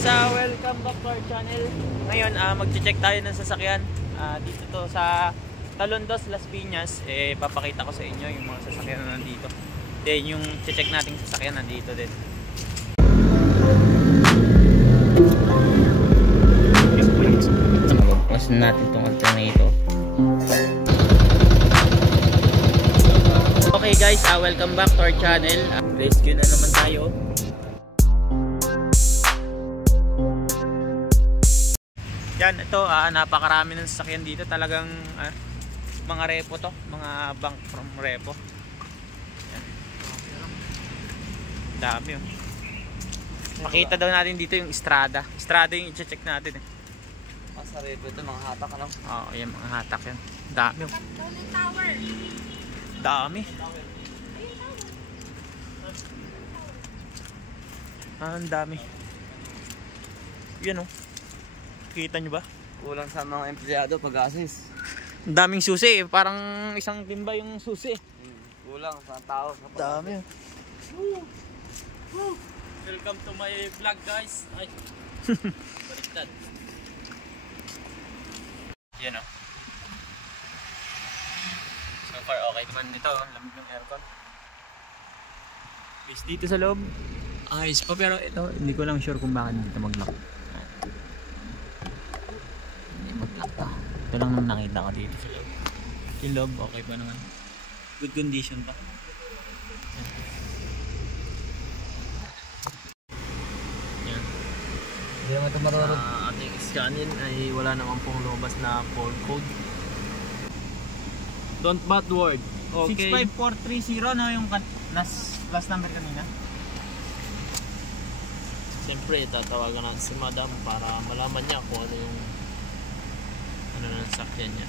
Welcome back to our channel. Ngayon mag-check tayo ng sasakyan. Dito to sa Talondos, Las Piñas. Papakita ko sa inyo yung mga sasakyan na nandito. Then yung check nating sasakyan nandito din. Pasin natin itong alternator. Okay guys, welcome back to our channel. Rescue na naman tayo. Yan, ito napakarami ng sasakyan dito. Talagang mga repo to, mga bank from repo. Yan. Dami oh. Makita daw natin dito yung Estrada. Estrada yung i-check natin eh. Sa repo ito, mga hatak ano? Oo, yan mga hatak yan. Dami oh. Dami. Ang dami. Yan oh. Kita nyo ba? Kulang sa mga empleyado pag-assist. Ang daming susi eh. Parang isang timba yung susi. Kulang sa tao. Dami. Welcome to my vlog guys. Ay. Baliktad. Yan o. So far okay naman dito. Lamig ng aircon. Bis dito sa loob. Ayos pa pero ito hindi ko lang sure kung bakit dito mag-lock. Ito lang naman nakita ko dito sa loob. Yung loob okay pa naman. Good condition pa. Yan. Hindi naman ito marunod. Ating scanin ay wala naman pong lumabas na fault code. Don't bad word. Okay. 65430 no yung last number kanina. Siyempre tatawagan natin si madam para malaman niya kung ano yung ng sakyan niya.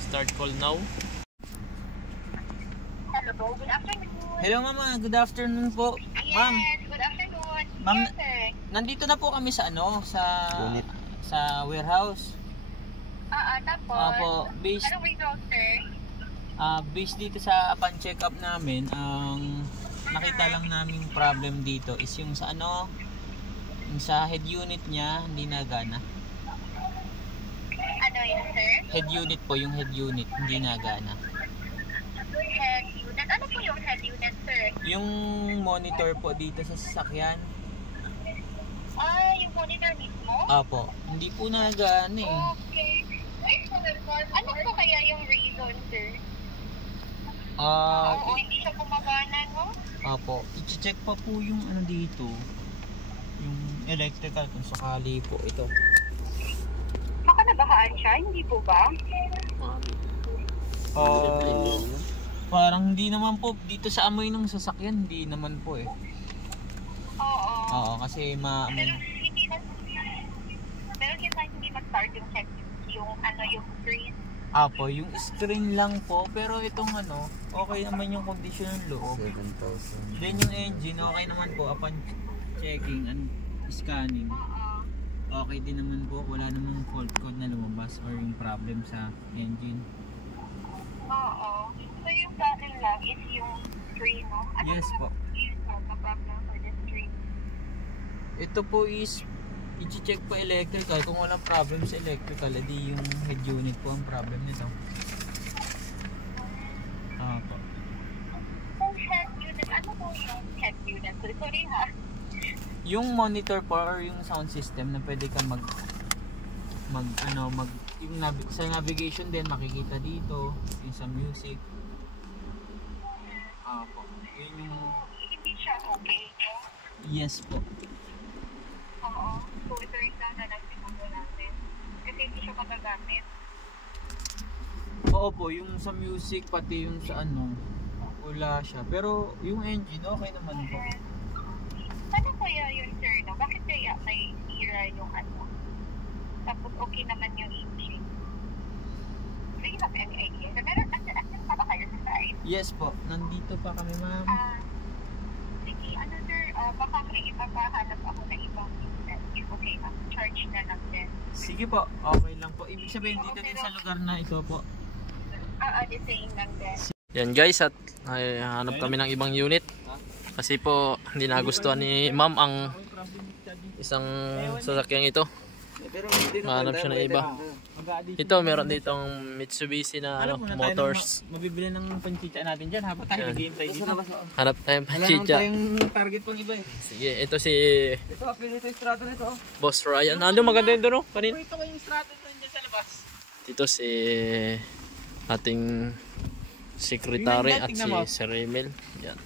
Start call now. Hello po, good afternoon. Hello mama, good afternoon po. Yes, Ma'am, good afternoon. Ma'am, Yes, sir. nandito na po kami sa Unit. sa warehouse. Tapos, Opo, based anong result, sir? based dito sa pan-check up namin, ang nakita lang naming problem dito is yung sa yung sa head unit niya hindi nagana. Ano yun, sir? Head unit po, yung head unit hindi nagana. Head unit. Ano po yung head unit, sir? Yung monitor po dito sa sasakyan. Yung monitor mismo? Opo, hindi po nagana eh. Okay. Ano po kaya yung reason, sir? Oo, hindi siya gumagana, no? Opo, i-check pa po yung dito. Yung electrical kung sakali po ito. Baka nabahaan siya, hindi po ba? Parang hindi naman po dito sa amoy ng sasakyan, hindi naman po eh. Oo. Oo, kasi Pero hindi na, pero kinsa hindi mag-start yung check yung screen. Apo, yung screen lang po, pero itong okay naman yung condition ng loob. 7,000. Then yung engine, okay naman po upon checking and scanning. Okay din naman po, wala namang fault code na lumabas or yung problem sa engine. Oo. So yung problem lang is yung screen, no? Yes po. The problem for the screen. Ito po is i-check pa electrical. Kung walang problem sa electrical, edi yung head unit po ang problem nito. Po. Yung head unit, ano po yung head unit? Sorry ha. Yung monitor po or yung sound system na pwede ka sa navigation din makikita dito, yung sa music. Po. Yun yung Hindi siya okay, no? yes po. Oo. So ito rin na lang sinundo natin. Kasi hindi siya magagamit. Oo po, yung sa music pati yung sa wala siya. Pero yung engine okay naman po. Ano kaya yun, sir, no? Bakit kaya may sira yung tapos okay naman yung engine? Do you have any idea? Pero asan pa ba kayo sa side? Yes po, nandito pa kami ma'am. Sige, sir, baka may ipapahanap ako na ibang business. If okay, charge na lang din. Sige po, okay lang po. Ibig sabihin dito din sa lugar na ito po. The same lang din. Yan guys, at hanap kami ng ibang unit kasi po hindi nagustuhan ni ma'am ang isang sasakyang ito. Pero hindi Mahanap siya ng iba. Ito, meron ditong Mitsubishi na ano, motors. Mabibili ng panchicha natin dyan habang tayo nag-iintay dito. Hanap tayong panchicha. Tayong target pang iba eh. Sige, ito si Ito, apelito yung strato nito. Boss Ryan. Ano, maganda yun doon, no? Kanina. Ito ko yung strato dyan sa labas. Dito si ating secretary at si Sir Emil. Yan.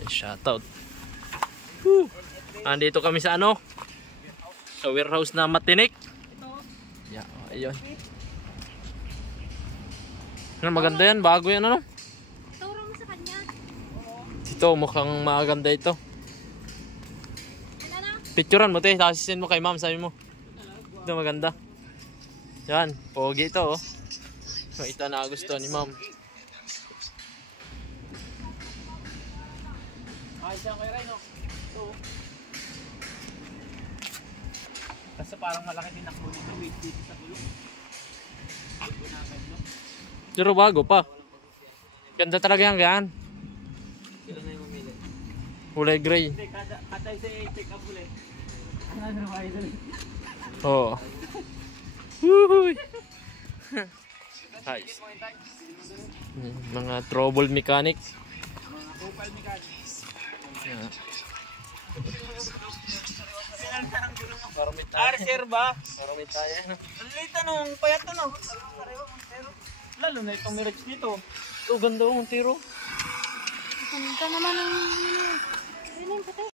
Ay, shoutout. Woo! Andito kami sa ano? Sa warehouse na matinik. Yeah, ayun. Ano, maganda yan. Bago yan, ano? Turo mo sa kanya. Ito, mukhang maganda ito. Picturean mo, te. Tapos send mo kay ma'am, sabi mo. Ito, maganda. Yan, pogi ito, oh. So, ito na gusto ni ma'am. Ayos yan kay Ryan, oh. Ito. Kasi parang malaki din ako dito. Wait dito sa gulong. Pero bago pa. Ganda talaga yan, ganyan. Sila na yung mamili. Kulay gray. Hindi, kada isa i-check up ulit. Ano na ba ito? Oo. Woohoo! Nice. Mga trouble mechanic. Mga kupal mechanics. Yeah. Archer ba? Parang may tayo. Ang late nung payat na no. Lalo na itong mirage dito. Ito, ganda yung tiro. Punta naman ng... Ayun yung patay.